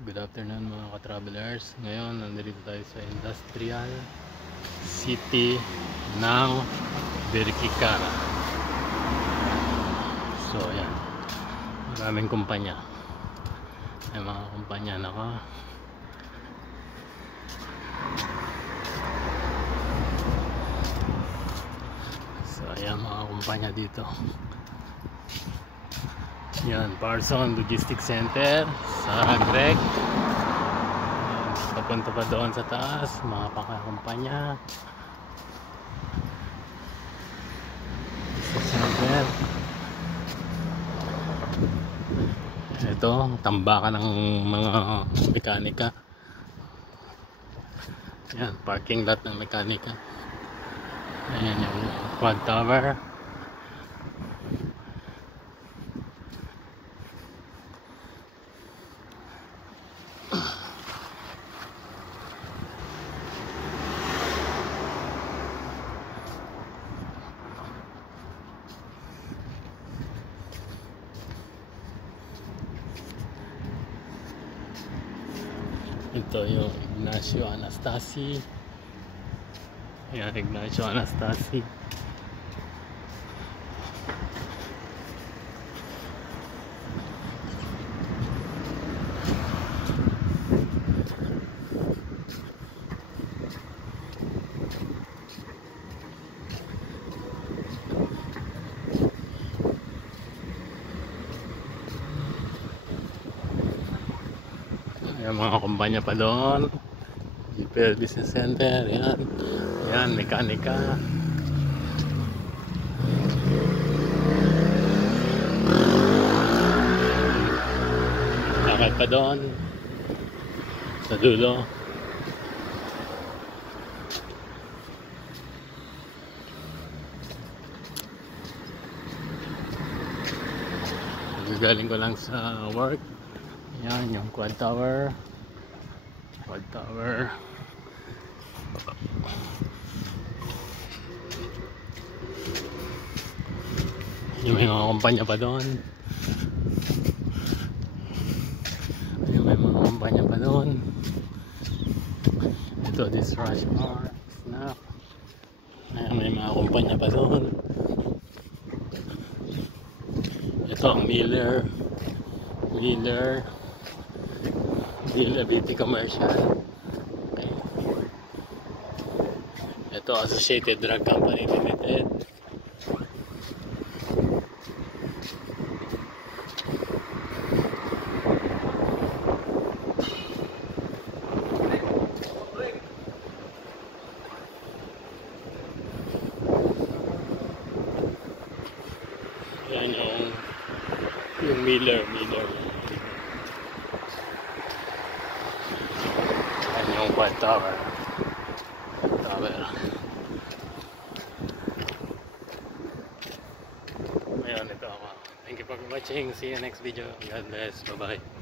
Good afternoon mga ka-travelers. Ngayon nandito tayo sa Industrial City ng Birkirkara. So ayan, maraming kumpanya. May mga kumpanya naka so ayan mga kumpanya dito. Yan, Parson Logistics Center sa Greg. Papunta pa doon sa taas, mga pangkakumpanya. Center. Ito, tambakan ng mga mekanika. Yan, parking lot ng mekanika. Ayan yung quad tower. Ito yung Ignacio Anastasi. Ayan, Ignacio Anastasi. Ayan, mga kumpanya pa doon. GPL Business Center. Ayan, ayan, mekanika. Lakad pa doon sa dulo. Galing ko lang sa work. Ayan yung quad tower. Quad tower. Yung may mga kumpanya pa doon. Yung may mga kumpanya pa doon. Ito, this rush hour snack. Ayan, may mga kumpanya pa doon. Ito ang Miller Beauty Commercial. Okay. Ito Associated Drug Company Limited. Yan yung Miller. Yung quad tower. Ayun, ito ako. Thank you for watching. See you next video. God bless. Bye bye.